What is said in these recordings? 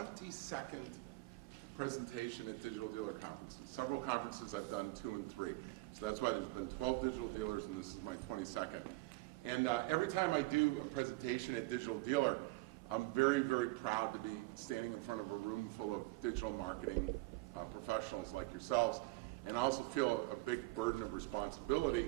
22nd presentation at digital dealer conferences. Several conferences I've done 2 and 3. So that's why there's been 12 digital dealers, and this is my 22nd. And every time I do a presentation at Digital Dealer, I'm very, very proud to be standing in front of a room full of digital marketing professionals like yourselves. And I also feel a big burden of responsibility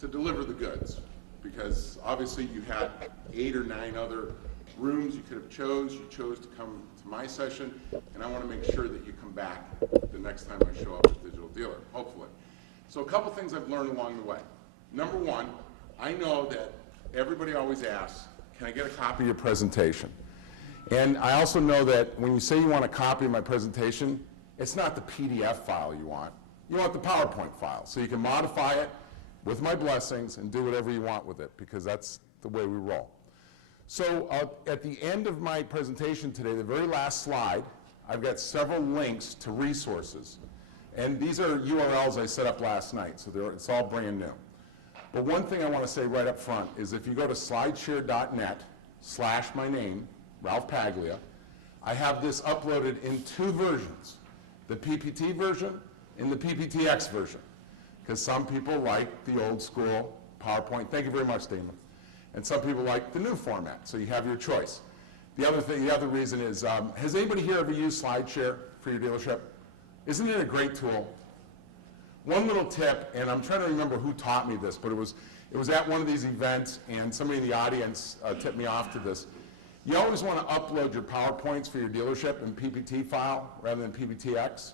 to deliver the goods, because obviously you had 8 or 9 other rooms you could have chose. You chose to come to my session, and I want to make sure that you come back the next time I show up at Digital Dealer, hopefully. So a couple things I've learned along the way. Number one, I know that everybody always asks, can I get a copy of your presentation? And I also know that when you say you want a copy of my presentation, it's not the PDF file you want. You want the PowerPoint file, so you can modify it with my blessings and do whatever you want with it, because that's the way we roll. So at the end of my presentation today, the very last slide, I've got several links to resources. And these are URLs I set up last night, so it's all brand new. But one thing I want to say right up front is if you go to slideshare.net/my name, Ralph Paglia, I have this uploaded in 2 versions, the PPT version and the PPTX version, because some people like the old school PowerPoint. Thank you very much, Damon. And some people like the new format, so you have your choice. The other reason is, has anybody here ever used SlideShare for your dealership? Isn't it a great tool? One little tip, and I'm trying to remember who taught me this, but it was at one of these events, and somebody in the audience tipped me off to this. You always want to upload your PowerPoints for your dealership in PPT file rather than PPTX,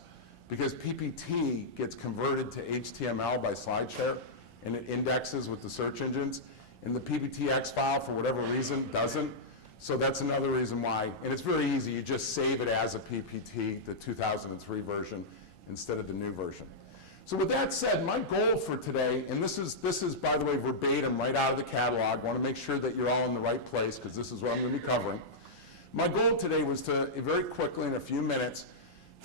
because PPT gets converted to HTML by SlideShare, and it indexes with the search engines, and the PPTX file, for whatever reason, doesn't. So that's another reason why, and it's very easy, you just save it as a PPT, the 2003 version, instead of the new version. So with that said, my goal for today, and this is by the way, verbatim right out of the catalog. I want to make sure that you're all in the right place, because this is what I'm going to be covering. My goal today was to, very quickly, in a few minutes,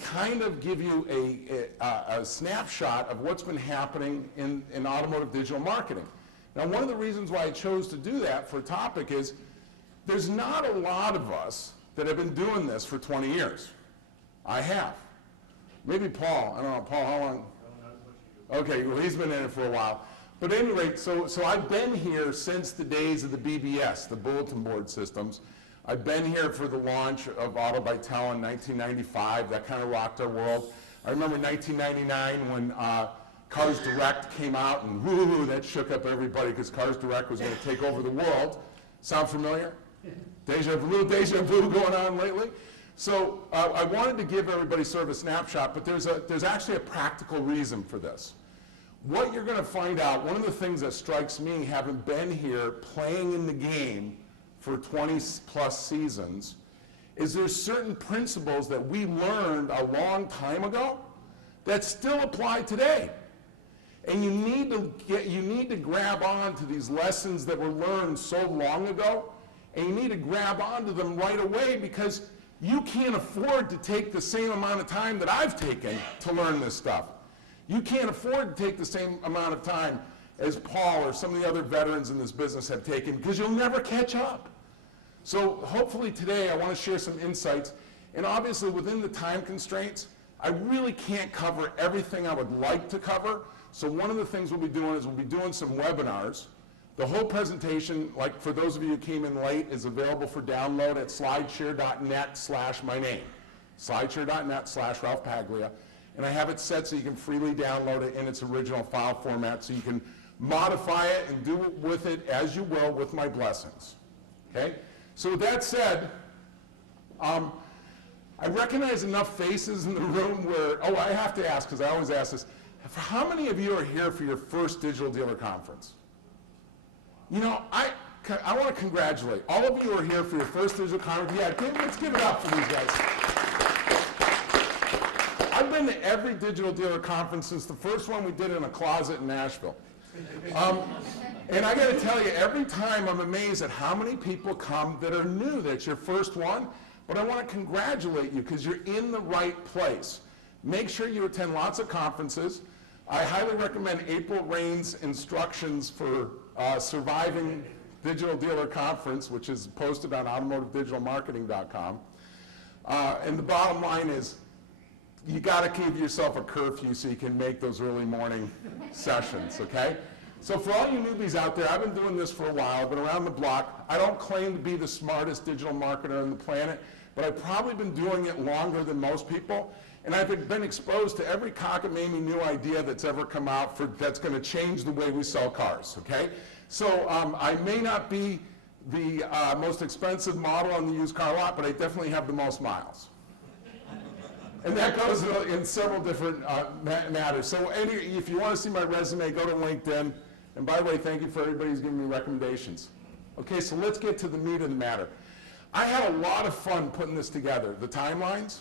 kind of give you a snapshot of what's been happening in automotive digital marketing. Now, one of the reasons why I chose to do that for a topic is there's not a lot of us that have been doing this for 20 years. I have. Maybe Paul. I don't know, Paul, how long? Okay, well, he's been in it for a while. But at any rate, so I've been here since the days of the BBS, the bulletin board systems. I've been here for the launch of Auto by Tel in 1995. That kind of rocked our world. I remember 1999 when Cars Direct came out, and whoo, that shook up everybody, because Cars Direct was going to take over the world. Sound familiar? A little deja vu going on lately. So I wanted to give everybody sort of a snapshot, but there's actually a practical reason for this. What you're going to find out, one of the things that strikes me, having been here playing in the game for 20 plus seasons, is there's certain principles that we learned a long time ago that still apply today. And you need to grab on to these lessons that were learned so long ago, and you need to grab onto them right away, because you can't afford to take the same amount of time that I've taken to learn this stuff. You can't afford to take the same amount of time as Paul or some of the other veterans in this business have taken, because you'll never catch up. So hopefully today I want to share some insights, and obviously within the time constraints, I really can't cover everything I would like to cover. So one of the things we'll be doing is we'll be doing some webinars. The whole presentation, like for those of you who came in late, is available for download at slideshare.net/my name. Slideshare.net/Ralph Paglia. And I have it set so you can freely download it in its original file format, so you can modify it and do with it as you will with my blessings. Okay? So with that said, I recognize enough faces in the room where, oh, I have to ask, because I always ask this, how many of you are here for your first Digital Dealer Conference? You know, I want to congratulate all of you who are here for your first digital conference. Yeah, let's give it up for these guys. I've been to every Digital Dealer Conference since the first one we did in a closet in Nashville. And I got to tell you, every time I'm amazed at how many people come that are new. That's your first one. But I want to congratulate you, because you're in the right place. Make sure you attend lots of conferences. I highly recommend April Rain's instructions for surviving Digital Dealer Conference, which is posted on automotivedigitalmarketing.com. And the bottom line is, you got to give yourself a curfew so you can make those early morning sessions, okay? So for all you newbies out there, I've been doing this for a while. I've been around the block. I don't claim to be the smartest digital marketer on the planet, but I've probably been doing it longer than most people. And I've been exposed to every cockamamie new idea that's ever come out that's going to change the way we sell cars, okay? So I may not be the most expensive model on the used car lot, but I definitely have the most miles. And that goes in several different matters. So if you want to see my resume, go to LinkedIn. And by the way, thank you for everybody who's giving me recommendations. Okay, so let's get to the meat of the matter. I had a lot of fun putting this together, the timelines,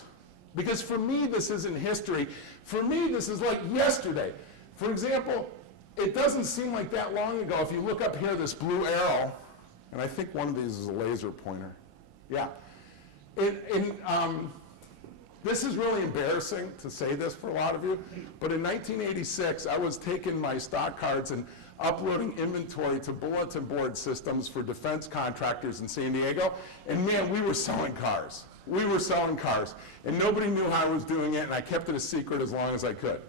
because for me, this isn't history. For me, this is like yesterday. For example, it doesn't seem like that long ago. If you look up here, this blue arrow, and I think one of these is a laser pointer. Yeah. This is really embarrassing to say this for a lot of you, but in 1986, I was taking my stock cards and uploading inventory to bulletin board systems for defense contractors in San Diego, and man, we were selling cars. We were selling cars, and nobody knew how I was doing it, and I kept it a secret as long as I could.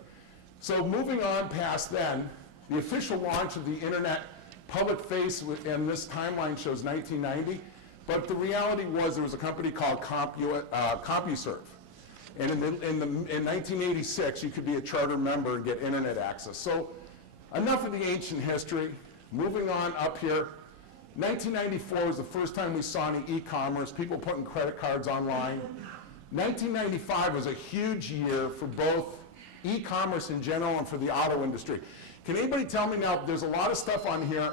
So moving on past then, the official launch of the internet public face, and this timeline shows 1990, but the reality was there was a company called CompuServe. And in 1986, you could be a charter member and get internet access. So enough of the ancient history. Moving on up here, 1994 was the first time we saw any e-commerce, people putting credit cards online. 1995 was a huge year for both e-commerce in general and for the auto industry. Can anybody tell me now, there's a lot of stuff on here,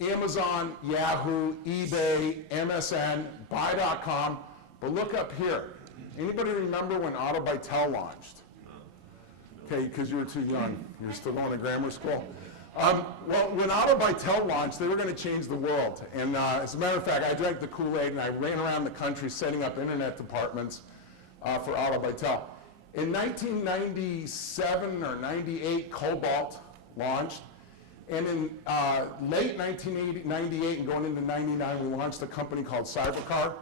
Amazon, Yahoo, eBay, MSN, Buy.com, but look up here. Anybody remember when Automotive launched? Okay, because you were too young. You were still going to grammar school. Well, when Automotive launched, they were going to change the world. And as a matter of fact, I drank the Kool-Aid and I ran around the country setting up internet departments for Automotive. In 1997 or 98, Cobalt launched. And in late 1998 and going into 99, we launched a company called Cybercar.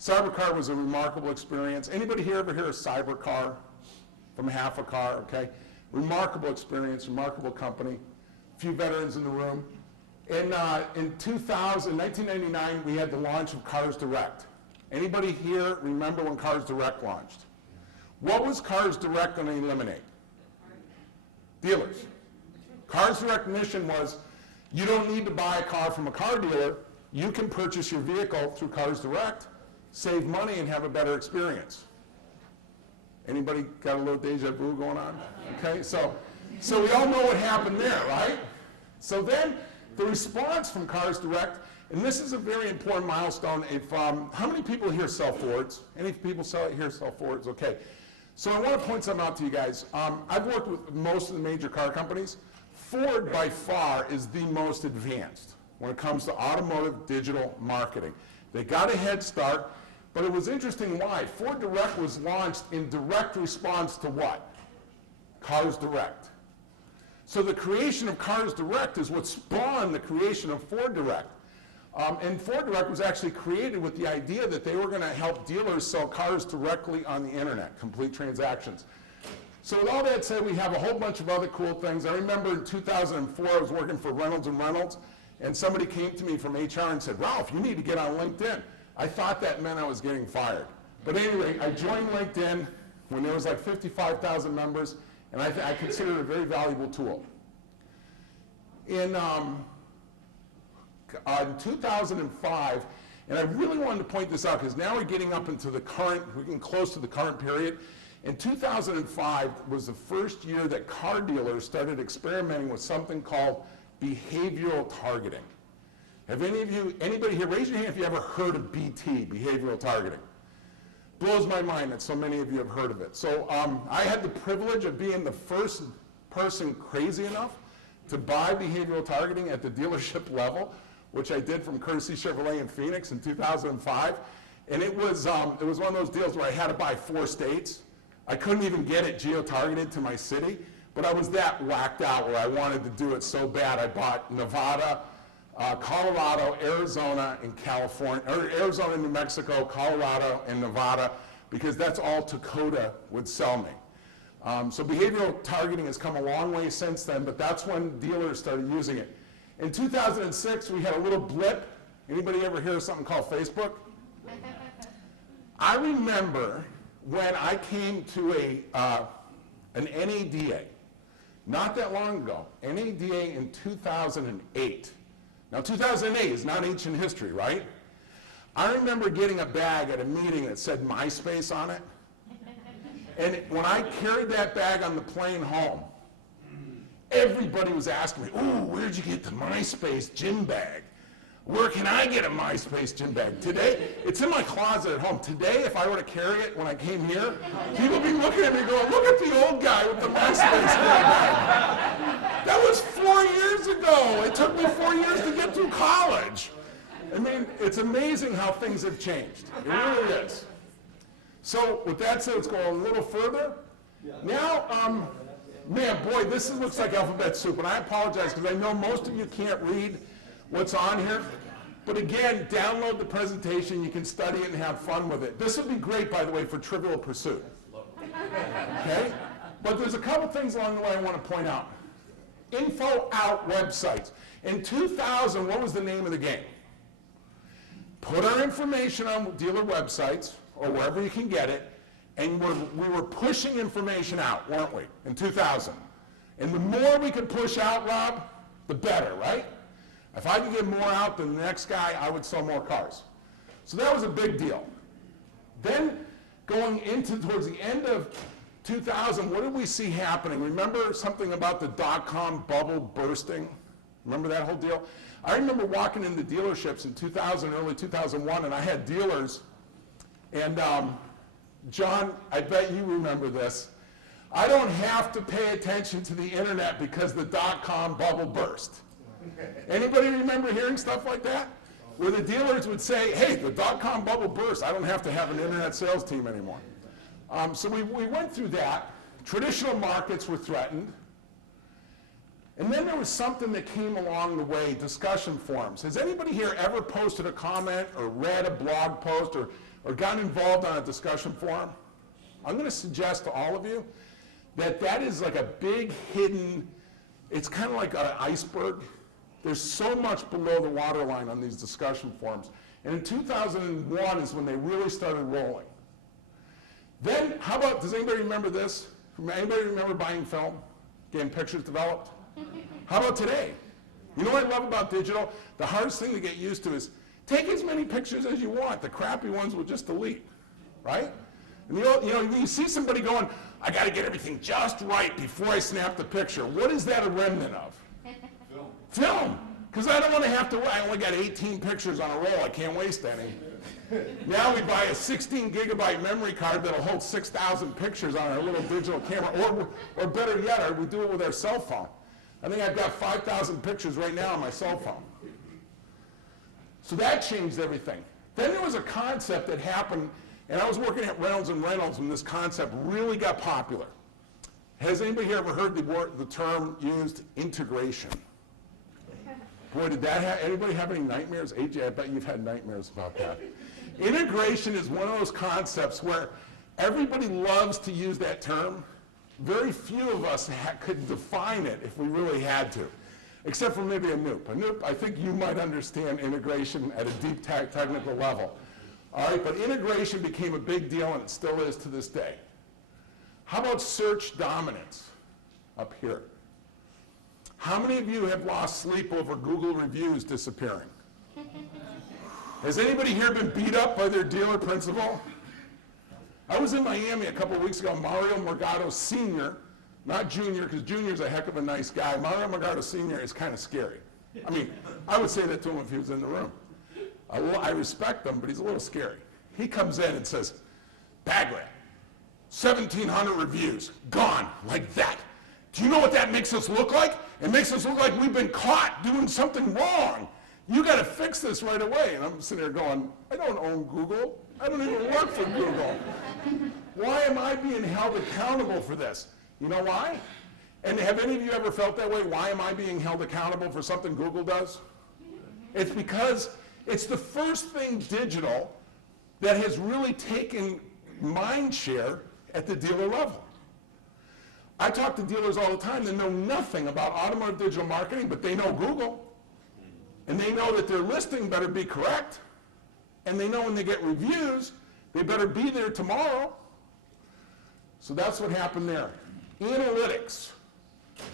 Cybercar was a remarkable experience. Anybody here ever hear of Cybercar from half a car? Okay, remarkable experience, remarkable company. A few veterans in the room. In 1999, we had the launch of Cars Direct. Anybody here remember when Cars Direct launched? What was Cars Direct going to eliminate? Dealers. Cars Direct mission was, you don't need to buy a car from a car dealer. You can purchase your vehicle through Cars Direct, save money, and have a better experience. Anybody got a little deja vu going on? Okay, so we all know what happened there, right? So then the response from Cars Direct, and this is a very important milestone. If how many people here sell Fords? Any people here sell Fords? Okay. So I want to point something out to you guys. I've worked with most of the major car companies. Ford, by far, is the most advanced when it comes to automotive digital marketing. They got a head start, but it was interesting why. Ford Direct was launched in direct response to what? Cars Direct. So the creation of Cars Direct is what spawned the creation of Ford Direct. And Ford Direct was actually created with the idea that they were going to help dealers sell cars directly on the internet, complete transactions. So with all that said, we have a whole bunch of other cool things. I remember in 2004, I was working for Reynolds & Reynolds, and somebody came to me from HR and said, Ralph, you need to get on LinkedIn. I thought that meant I was getting fired. But anyway, I joined LinkedIn when there was like 55,000 members, and I consider it a very valuable tool. In 2005, and I really wanted to point this out because now we're getting up into the current, we're getting close to the current period. In 2005 was the first year that car dealers started experimenting with something called behavioral targeting. Have anybody here, raise your hand if you ever heard of BT, behavioral targeting. Blows my mind that so many of you have heard of it. So I had the privilege of being the first person crazy enough to buy behavioral targeting at the dealership level, which I did from Courtesy Chevrolet in Phoenix in 2005. And it was one of those deals where I had to buy 4 states. I couldn't even get it geo-targeted to my city, but I was that whacked out where I wanted to do it so bad. I bought Nevada, Colorado, Arizona, and California, or Arizona, New Mexico, Colorado, and Nevada because that's all Dakota would sell me. So behavioral targeting has come a long way since then, but that's when dealers started using it. In 2006, we had a little blip. Anybody ever hear of something called Facebook? I remember when I came to an NADA, not that long ago, NADA in 2008. Now 2008 is not ancient history, right? I remember getting a bag at a meeting that said MySpace on it. And when I carried that bag on the plane home, everybody was asking me, ooh, where'd you get the MySpace gym bag? Where can I get a MySpace gym bag? Today, it's in my closet at home. Today, if I were to carry it when I came here, people would be looking at me going, look at the old guy with the MySpace gym bag. That was 4 years ago. It took me 4 years to get through college. I mean, it's amazing how things have changed. It really is. So with that said, let's go a little further. Now, man, boy, this looks like alphabet soup, and I apologize because I know most of you can't read what's on here. But again, download the presentation. You can study it and have fun with it. This would be great, by the way, for Trivial Pursuit. Okay? But there's a couple things along the way I want to point out. Info out websites. In 2000, what was the name of the game? Put our information on dealer websites, or wherever you can get it, and we were pushing information out, weren't we, in 2000? And the more we could push out, Rob, the better, right? If I could get more out than the next guy, I would sell more cars. So that was a big deal. Then, going towards the end of 2000, what did we see happening? Remember something about the dot-com bubble bursting? Remember that whole deal? I remember walking into dealerships in 2000, early 2001, and I had dealers. And John, I bet you remember this. I don't have to pay attention to the internet because the dot-com bubble burst. Anybody remember hearing stuff like that? Where the dealers would say, hey, the dot-com bubble burst. I don't have to have an internet sales team anymore. So we went through that. Traditional markets were threatened. And then there was something that came along the way, discussion forums. Has anybody here ever posted a comment or read a blog post or gotten involved on a discussion forum? I'm going to suggest to all of you that that is like a big hidden, it's kind of like an iceberg. There's so much below the waterline on these discussion forums. And in 2001 is when they really started rolling. Then, how about, does anybody remember this? Anybody remember buying film, getting pictures developed? How about today? You know what I love about digital? The hardest thing to get used to is take as many pictures as you want. The crappy ones we'll just delete, right? And you see somebody going, I got to get everything just right before I snap the picture. What is that a remnant of? Film. Film. Because I don't want to have to, I only got 18 pictures on a roll. I can't waste any. Now we buy a 16 gigabyte memory card that'll hold 6,000 pictures on our little digital camera. Or better yet, we do it with our cell phone. I think I've got 5,000 pictures right now on my cell phone. So that changed everything. Then there was a concept that happened, and I was working at Reynolds and Reynolds when this concept really got popular. Has anybody here ever heard the term used, integration? Boy, did that anybody have any nightmares? AJ, I bet you've had nightmares about that. Integration is one of those concepts where everybody loves to use that term. Very few of us could define it if we really had to, except for maybe a noob. A noob, I think you might understand integration at a deep technical level. All right, but integration became a big deal, and it still is to this day. How about search dominance up here? How many of you have lost sleep over Google reviews disappearing? Has anybody here been beat up by their dealer principal? I was in Miami a couple of weeks ago. Mario Morgado Sr., not Junior, because Junior's a heck of a nice guy. Mario Morgado Sr. is kind of scary. I mean, I would say that to him if he was in the room. I respect him, but he's a little scary. He comes in and says, Paglia, 1,700 reviews, gone, like that. Do you know what that makes us look like? It makes us look like we've been caught doing something wrong. You got to fix this right away. And I'm sitting there going, I don't own Google. I don't even work for Google. Why am I being held accountable for this? You know why? And have any of you ever felt that way? Why am I being held accountable for something Google does? It's because it's the first thing digital that has really taken mind share at the dealer level. I talk to dealers all the time that know nothing about automotive digital marketing, but they know Google. And they know that their listing better be correct. And they know when they get reviews, they better be there tomorrow. So that's what happened there. Analytics.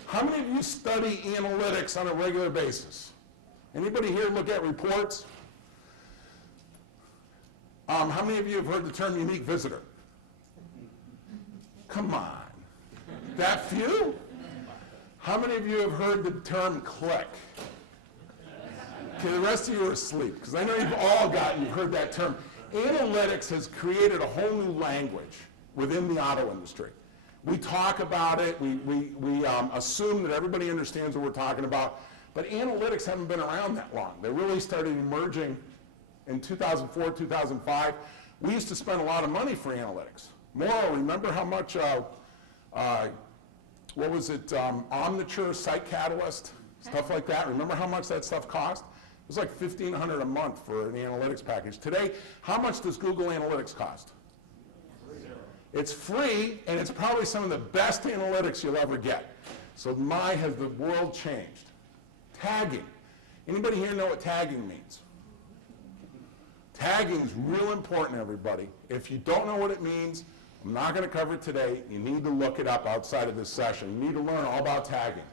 How many of you study analytics on a regular basis? Anybody here look at reports? How many of you have heard the term unique visitor? Come on. That few? How many of you have heard the term click? Okay, the rest of you are asleep, because I know you've heard that term. Analytics has created a whole new language within the auto industry. We talk about it, we assume that everybody understands what we're talking about, but analytics haven't been around that long. They really started emerging in 2004, 2005. We used to spend a lot of money for analytics. Mauro, remember how much, what was it, Omniture, Site Catalyst, stuff like that? Remember how much that stuff cost? It was like $1,500 a month for an analytics package. Today, how much does Google Analytics cost? It's free, and it's probably some of the best analytics you'll ever get. So has the world changed? Tagging. Anybody here know what tagging means? Tagging is real important, everybody. If you don't know what it means, I'm not going to cover it today. You need to look it up outside of this session. You need to learn all about tagging.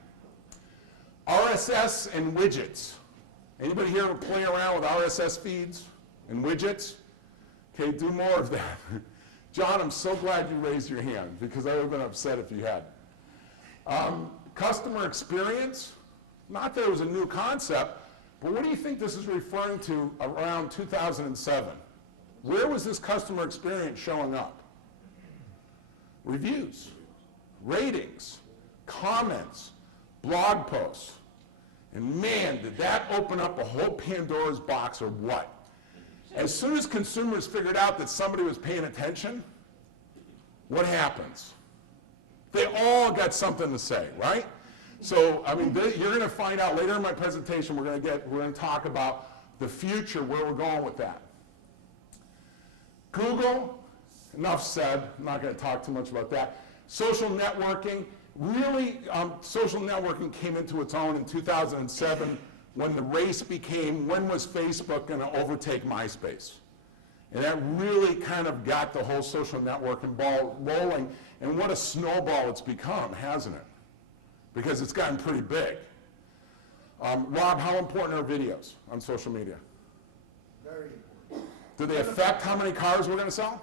RSS and widgets. Anybody here play around with RSS feeds and widgets? Okay, do more of that. John, I'm so glad you raised your hand, because I would have been upset if you had. Customer experience, not that it was a new concept, but what do you think this is referring to around 2007? Where was this customer experience showing up? Reviews, ratings, comments, blog posts. And man, did that open up a whole Pandora's box or what? As soon as consumers figured out that somebody was paying attention, what happens? They all got something to say, right? So, I mean, you're going to find out later in my presentation, we're going to talk about the future, where we're going with that. Google, enough said. I'm not going to talk too much about that. Social networking. Really, social networking came into its own in 2007 when the race became, when was Facebook going to overtake MySpace? And that really kind of got the whole social networking ball rolling. And what a snowball it's become, hasn't it? Because it's gotten pretty big. Rob, how important are videos on social media? Very important. Do they affect how many cars we're going to sell?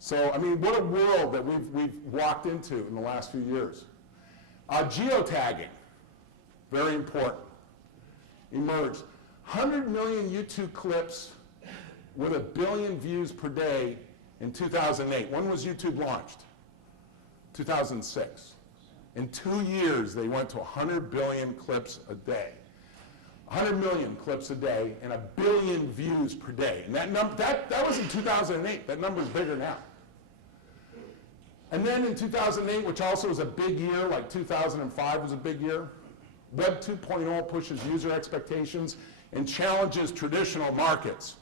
So, I mean, what a world that we've walked into in the last few years. Geotagging, very important, emerged. 100 million YouTube clips with 1 billion views per day in 2008. When was YouTube launched? 2006. In 2 years, they went to 100 billion clips a day. 100 million clips a day and 1 billion views per day. And that was in 2008. That number is bigger now. And then in 2008, which also was a big year, like 2005 was a big year, Web 2.0 pushes user expectations and challenges traditional markets.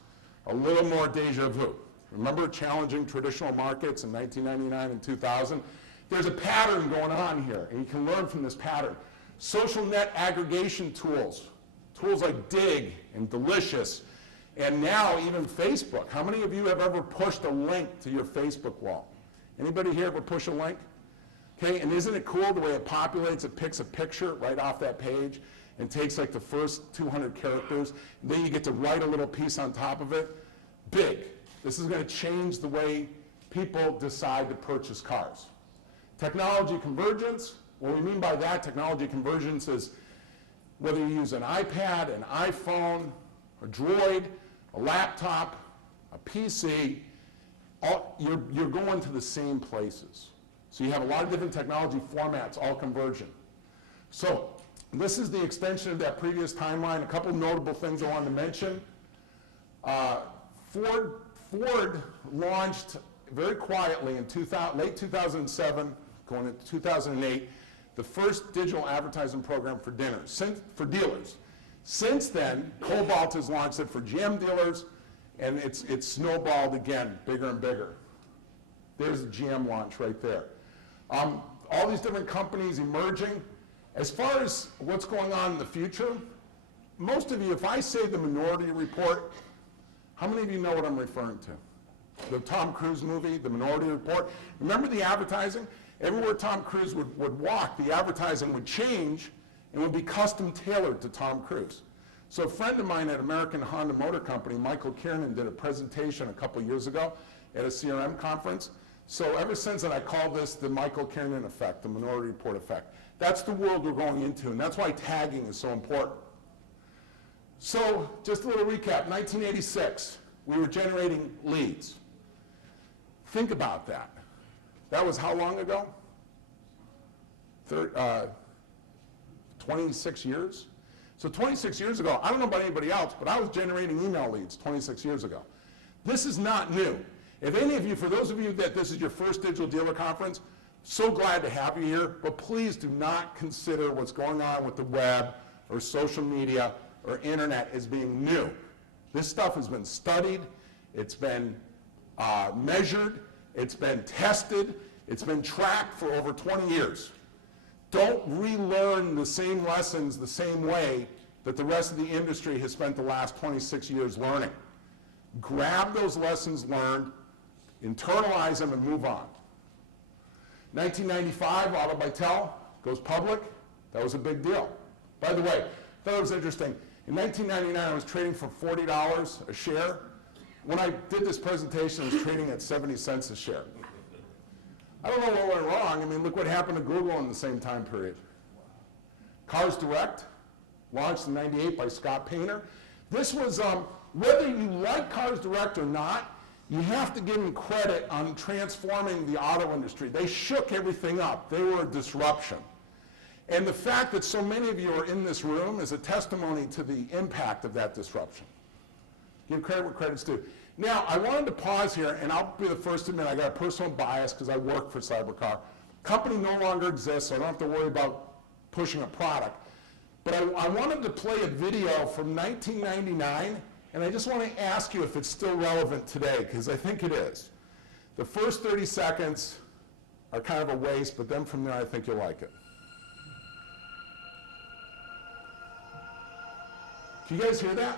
A little more deja vu. Remember challenging traditional markets in 1999 and 2000? There's a pattern going on here, and you can learn from this pattern. Social net aggregation tools like Dig and Delicious, and now even Facebook. How many of you have ever pushed a link to your Facebook wall? Anybody here ever push a link? Okay, and isn't it cool the way it populates? It picks a picture right off that page and takes like the first 200 characters. And then you get to write a little piece on top of it. Big. This is going to change the way people decide to purchase cars. Technology convergence. What we mean by that, technology convergence, is whether you use an iPad, an iPhone, a Droid, a laptop, a PC, you're going to the same places. So you have a lot of different technology formats, all converging. So this is the extension of that previous timeline. A couple notable things I wanted to mention. Ford launched very quietly in late 2007, going into 2008, the first digital advertising program for dealers. Since then, Cobalt has launched it for GM dealers, And it's snowballed again, bigger and bigger. There's the GM launch right there. All these different companies emerging. As far as what's going on in the future, most of you, if I say the Minority Report, how many of you know what I'm referring to? The Tom Cruise movie, The Minority Report. Remember the advertising? Everywhere Tom Cruise would walk, the advertising would change and would be custom tailored to Tom Cruise. So a friend of mine at American Honda Motor Company, Michael Kiernan, did a presentation a couple years ago at a CRM conference. So ever since then, I call this the Michael Kiernan effect, the Minority Report effect. That's the world we're going into, and that's why tagging is so important. So just a little recap, 1986, we were generating leads. Think about that. That was how long ago? 26 years? So 26 years ago, I don't know about anybody else, but I was generating email leads 26 years ago. This is not new. If any of you, for those of you that this is your first digital dealer conference, so glad to have you here, but please do not consider what's going on with the web or social media or internet as being new. This stuff has been studied, it's been measured, it's been tested, it's been tracked for over 20 years. Don't relearn the same lessons the same way that the rest of the industry has spent the last 26 years learning. Grab those lessons learned, internalize them, and move on. 1995, Auto by Tel goes public. That was a big deal. By the way, I thought it was interesting. In 1999, I was trading for $40 a share. When I did this presentation, I was trading at 70 cents a share. I don't know what went wrong. I mean, look what happened to Google in the same time period. Cars Direct, launched in '98 by Scott Painter. This was, whether you like Cars Direct or not, you have to give them credit on transforming the auto industry. They shook everything up. They were a disruption. And the fact that so many of you are in this room is a testimony to the impact of that disruption. Give credit where credit's due. Now, I wanted to pause here, and I'll be the first to admit I got a personal bias because I work for Cybercar. Company no longer exists, so I don't have to worry about pushing a product. But I wanted to play a video from 1999, and I just want to ask you if it's still relevant today, because I think it is. The first 30 seconds are kind of a waste, but then from there I think you'll like it. Can you guys hear that?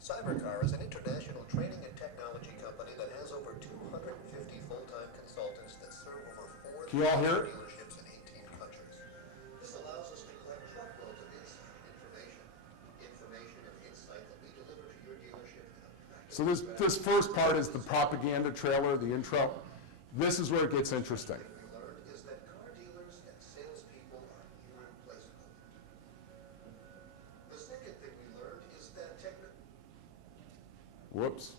Cybercar is an international training and technology company that has over 250 full-time consultants that serve over 4,000 Can you all hear it? dealerships in 18 countries. This allows us to collect truckloads of information and insight that we deliver to your dealership. So this first part is the propaganda trailer, the intro. This is where it gets interesting. What we learned is that car dealers and salespeople are irreplaceable. The second thing we learned is that Whoops.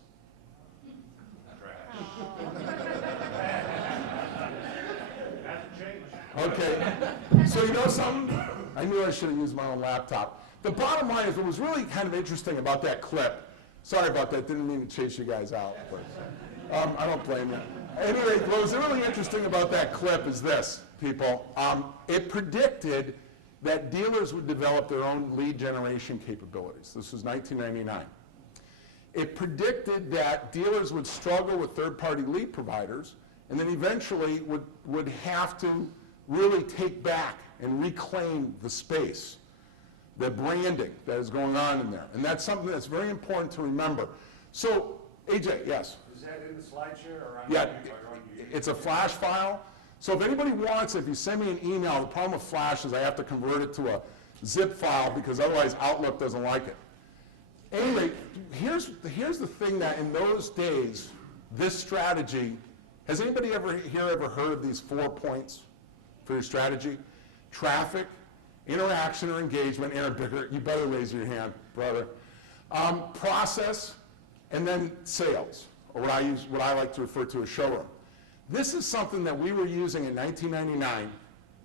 Okay, so you know something? I knew I should have used my own laptop. The bottom line is what was really kind of interesting about that clip, sorry about that, didn't mean to chase you guys out, but I don't blame you. Anyway, what was really interesting about that clip is this, people. It predicted that dealers would develop their own lead generation capabilities. This was 1999. It predicted that dealers would struggle with third-party lead providers and then eventually would have to really take back and reclaim the space, the branding that is going on in there. And that's something that's very important to remember. So, AJ, yes? Is that in the slideshare or on? Yeah, it's a Flash file. So if anybody wants, if you send me an email, the problem with Flash is I have to convert it to a zip file because otherwise Outlook doesn't like it. Anyway, here's the thing that in those days, this strategy, has anybody ever heard of these 4 points for your strategy? Traffic, interaction or engagement, you better raise your hand, brother. Process, and then sales, or what I like to refer to as showroom. This is something that we were using in 1999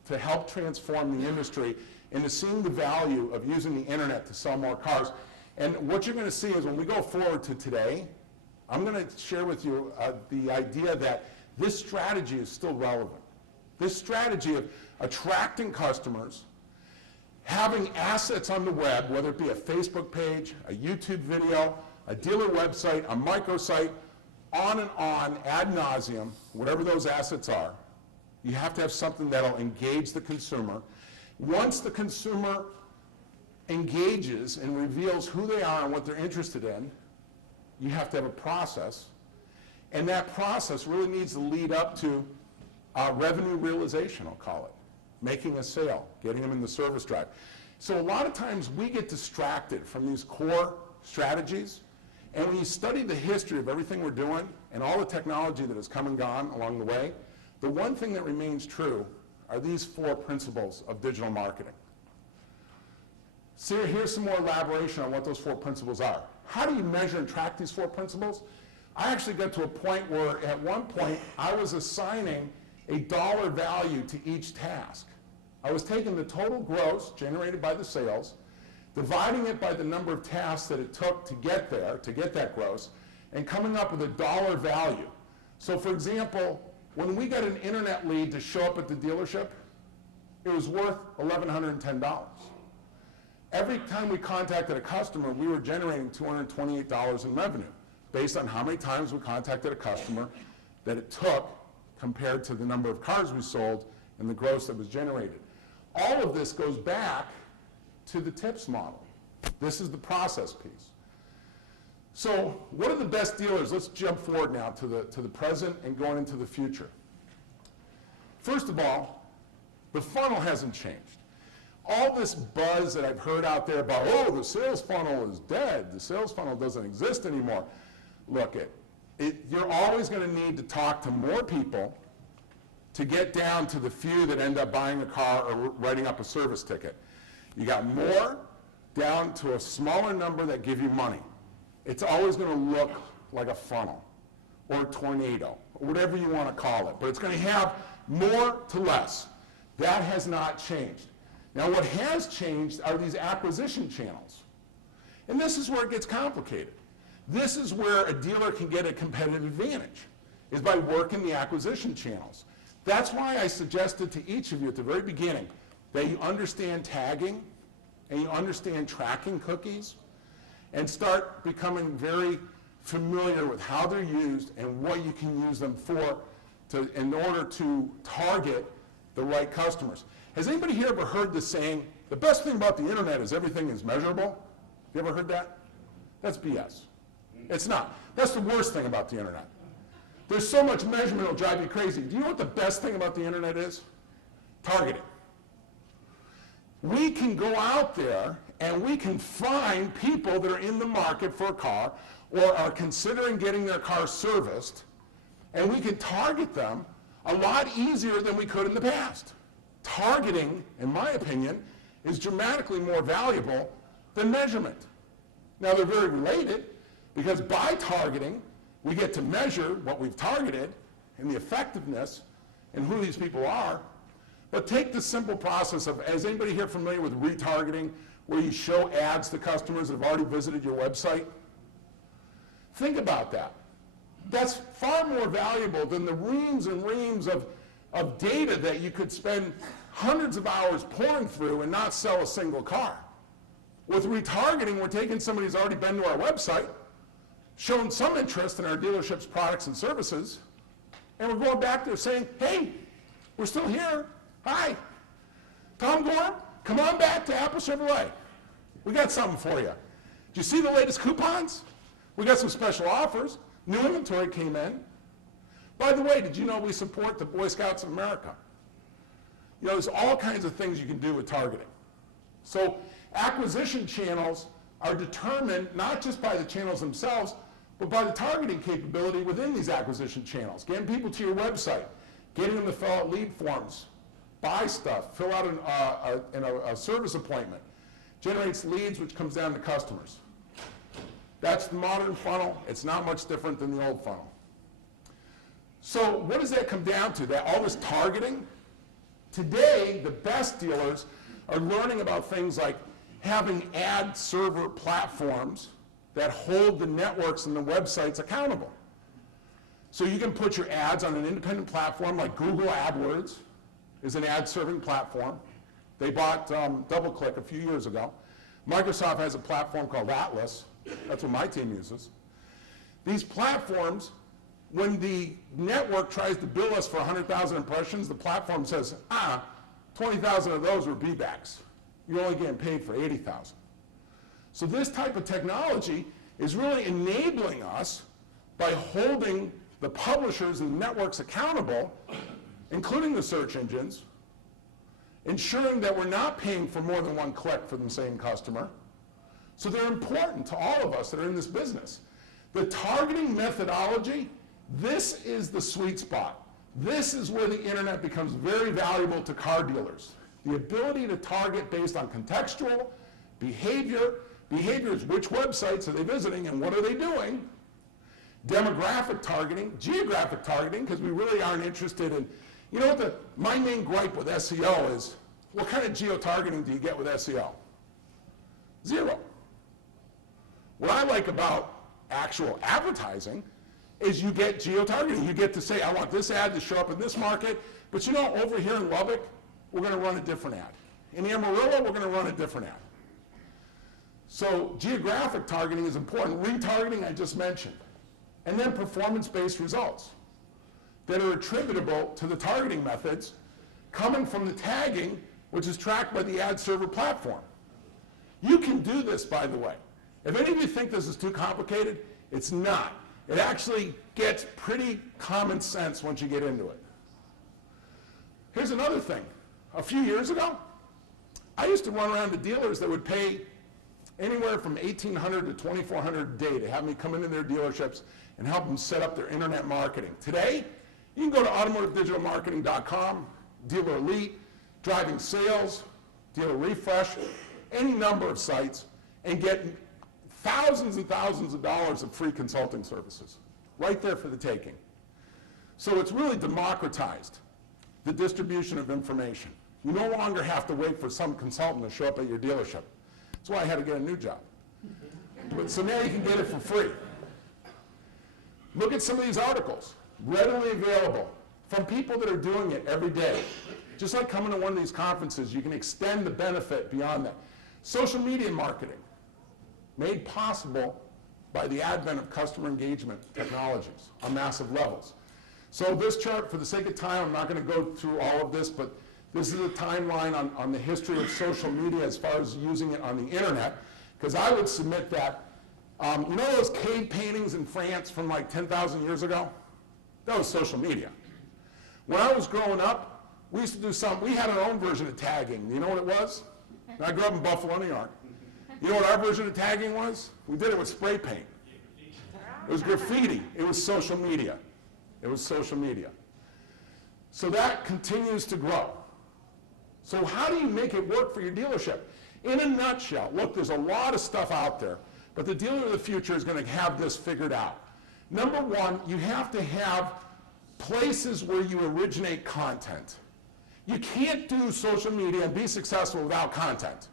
to help transform the industry into seeing the value of using the internet to sell more cars. And what you're going to see is when we go forward to today, I'm going to share with you the idea that this strategy is still relevant. This strategy of attracting customers having assets on the web, whether it be a Facebook page, a YouTube video, a dealer website, a microsite, on and on, ad nauseum, whatever those assets are, you have to have something that'll engage the consumer. Once the consumer engages and reveals who they are and what they're interested in, you have to have a process. And that process really needs to lead up to revenue realization, I'll call it. Making a sale, getting them in the service drive. So a lot of times we get distracted from these core strategies, and when you study the history of everything we're doing and all the technology that has come and gone along the way, the one thing that remains true are these 4 principles of digital marketing. So here's some more elaboration on what those 4 principles are. How do you measure and track these 4 principles? I actually got to a point where at one point I was assigning a dollar value to each task. I was taking the total gross generated by the sales, dividing it by the number of tasks that it took to get there, to get that gross, and coming up with a dollar value. So for example, when we got an internet lead to show up at the dealership, it was worth $1,110. Every time we contacted a customer, we were generating $228 in revenue based on how many times we contacted a customer that it took compared to the number of cars we sold and the gross that was generated. All of this goes back to the tips model. This is the process piece. So what are the best dealers? Let's jump forward now to the present and going into the future. First of all, the funnel hasn't changed. All this buzz that I've heard out there about, oh, the sales funnel is dead, the sales funnel doesn't exist anymore. Look, you're always going to need to talk to more people to get down to the few that end up buying a car or writing up a service ticket. You got more down to a smaller number that give you money. It's always going to look like a funnel or a tornado, or whatever you want to call it, but it's going to have more to less. That has not changed. Now what has changed are these acquisition channels. And this is where it gets complicated. This is where a dealer can get a competitive advantage, is by working the acquisition channels. That's why I suggested to each of you at the very beginning that you understand tagging and you understand tracking cookies and start becoming very familiar with how they're used and what you can use them for in order to target the right customers. Has anybody here ever heard the saying, the best thing about the internet is everything is measurable? You ever heard that? That's BS. It's not. That's the worst thing about the internet. There's so much measurement it'll drive you crazy. Do you know what the best thing about the internet is? Targeting. We can go out there and we can find people that are in the market for a car or are considering getting their car serviced, and we can target them a lot easier than we could in the past. Targeting, in my opinion, is dramatically more valuable than measurement. Now they're very related, because by targeting, we get to measure what we've targeted and the effectiveness and who these people are. But take the simple process of, is anybody here familiar with retargeting, where you show ads to customers that have already visited your website? Think about that. That's far more valuable than the reams and reams of data that you could spend hundreds of hours pouring through and not sell a single car. With retargeting, we're taking somebody who's already been to our website, shown some interest in our dealership's products and services, and we're going back there saying, hey, we're still here. Hi, Tom Gorham, come on back to Apple Chevrolet. We got something for you. Did you see the latest coupons? We got some special offers. New inventory came in. By the way, did you know we support the Boy Scouts of America? You know, there's all kinds of things you can do with targeting. So acquisition channels are determined not just by the channels themselves, but by the targeting capability within these acquisition channels. Getting people to your website, getting them to fill out lead forms, buy stuff, fill out a service appointment, generates leads, which comes down to customers. That's the modern funnel. It's not much different than the old funnel. So what does that come down to? That all this targeting? Today, the best dealers are learning about things like having ad server platforms that hold the networks and the websites accountable. So you can put your ads on an independent platform like Google AdWords is an ad serving platform, They bought DoubleClick a few years ago. Microsoft has a platform called Atlas. That's what my team uses. These platforms, when the network tries to bill us for 100,000 impressions, the platform says, 20,000 of those were beatbacks. You're only getting paid for 80,000. So this type of technology is really enabling us by holding the publishers and networks accountable, including the search engines, ensuring that we're not paying for more than one click for the same customer. So they're important to all of us that are in this business. The targeting methodology, this is the sweet spot. This is where the internet becomes very valuable to car dealers. The ability to target based on contextual behavior. Behavior is which websites are they visiting and what are they doing. Demographic targeting, geographic targeting, because we really aren't interested in, you know what my main gripe with SEO is, what kind of geo-targeting do you get with SEO? Zero. What I like about actual advertising is you get geo-targeting. You get to say, I want this ad to show up in this market, but you know, over here in Lubbock, we're going to run a different ad. In Amarillo, we're going to run a different ad. So geographic targeting is important. Retargeting, I just mentioned. And then performance-based results that are attributable to the targeting methods coming from the tagging, which is tracked by the ad server platform. You can do this, by the way. If any of you think this is too complicated, it's not. It actually gets pretty common sense once you get into it. Here's another thing. A few years ago, I used to run around to dealers that would pay anywhere from $1,800 to $2,400 a day to have me come into their dealerships and help them set up their internet marketing. Today, you can go to automotivedigitalmarketing.com, Dealer Elite, Driving Sales, Dealer Refresh, any number of sites, and get thousands and thousands of dollars of free consulting services right there for the taking. So it's really democratized the distribution of information. You no longer have to wait for some consultant to show up at your dealership. That's why I had to get a new job. But so now you can get it for free. Look at some of these articles, readily available from people that are doing it every day. Just like coming to one of these conferences, you can extend the benefit beyond that. Social media marketing, made possible by the advent of customer engagement technologies on massive levels. So this chart, for the sake of time, I'm not going to go through all of this, but this is a timeline on the history of social media as far as using it on the internet, because I would submit that, you know those cave paintings in France from like 10,000 years ago? That was social media. When I was growing up, we used to do we had our own version of tagging. You know what it was? I grew up in Buffalo, New York. You know what our version of tagging was? We did it with spray paint. It was graffiti. It was social media. It was social media. So that continues to grow. So how do you make it work for your dealership? In a nutshell, look, there's a lot of stuff out there, but the dealer of the future is going to have this figured out. Number one, you have to have places where you originate content. You can't do social media and be successful without content.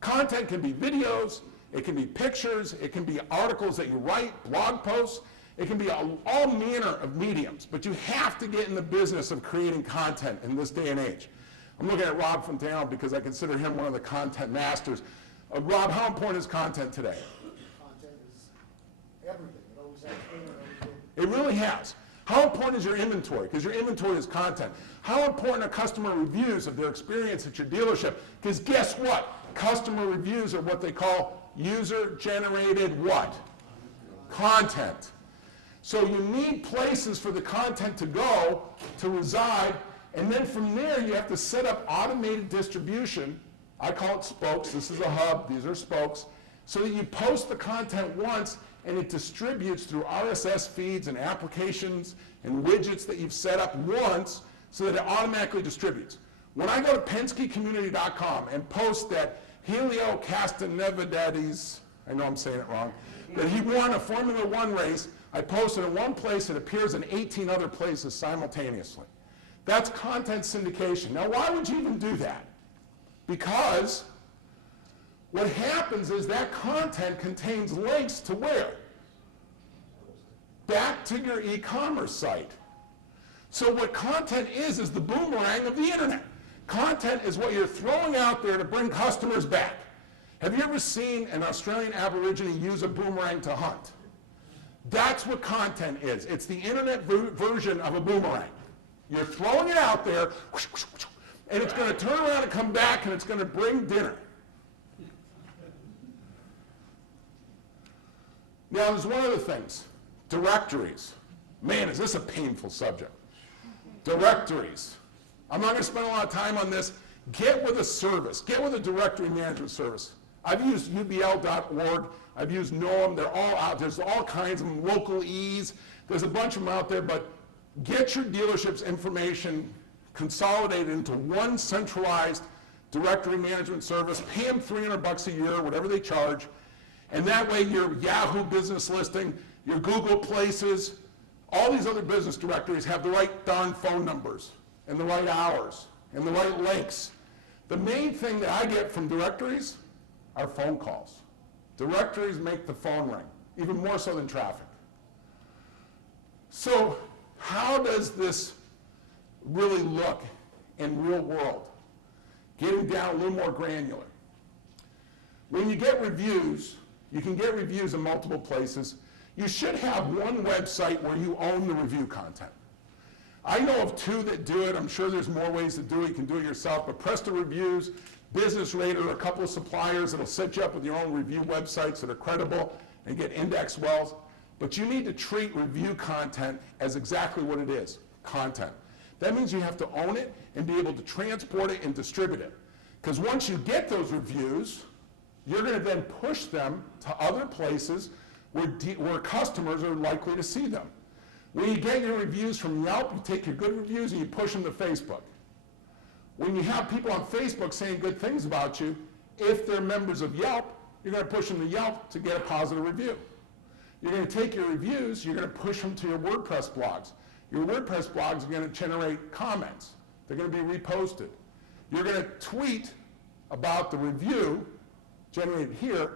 Content can be videos, it can be pictures, it can be articles that you write, blog posts, it can be all manner of mediums, but you have to get in the business of creating content in this day and age. I'm looking at Rob Fontano because I consider him one of the content masters. Rob, how important is content today? Content is everything. It always has been and everything. It really has. How important is your inventory? Because your inventory is content. How important are customer reviews of their experience at your dealership? Because guess what? Customer reviews are what they call user-generated what? Content. So you need places for the content to go, to reside, and then from there you have to set up automated distribution. I call it spokes. This is a hub. These are spokes. So that you post the content once and it distributes through RSS feeds and applications and widgets that you've set up once so that it automatically distributes. When I go to PenskeCommunity.com and post that Helio Castroneves, I know I'm saying it wrong, that he won a Formula One race, I post it in one place, it appears in 18 other places simultaneously. That's content syndication. Now, why would you even do that? Because what happens is that content contains links to where? Back to your e-commerce site. So what content is the boomerang of the internet. Content is what you're throwing out there to bring customers back. Have you ever seen an Australian Aborigine use a boomerang to hunt? That's what content is. It's the internet version of a boomerang. You're throwing it out there, and it's going to turn around and come back, and it's going to bring dinner. Now, there's one other thing. Directories. Man, is this a painful subject. Directories. I'm not going to spend a lot of time on this. Get with a service. Get with a directory management service. I've used ubl.org. I've used NOAM. They're all out. There's all kinds of them. Local Ease. There's a bunch of them out there. But get your dealership's information consolidated into one centralized directory management service. Pay them $300 a year, whatever they charge. And that way your Yahoo business listing, your Google Places, all these other business directories have the right darn phone numbers and the right hours and the right links. The main thing that I get from directories are phone calls. Directories make the phone ring, even more so than traffic. So how does this really look in real world? Getting down a little more granular. When you get reviews, you can get reviews in multiple places. You should have one website where you own the review content. I know of two that do it. I'm sure there's more ways to do it. You can do it yourself. But Presta Reviews, Business Radar, a couple of suppliers that'll set you up with your own review websites that are credible and get indexed well. But you need to treat review content as exactly what it is, content. That means you have to own it and be able to transport it and distribute it. Because once you get those reviews, you're going to then push them to other places where customers are likely to see them. When you get your reviews from Yelp, you take your good reviews and you push them to Facebook. When you have people on Facebook saying good things about you, if they're members of Yelp, you're going to push them to Yelp to get a positive review. You're going to take your reviews, you're going to push them to your WordPress blogs. Your WordPress blogs are going to generate comments. They're going to be reposted. You're going to tweet about the review generated here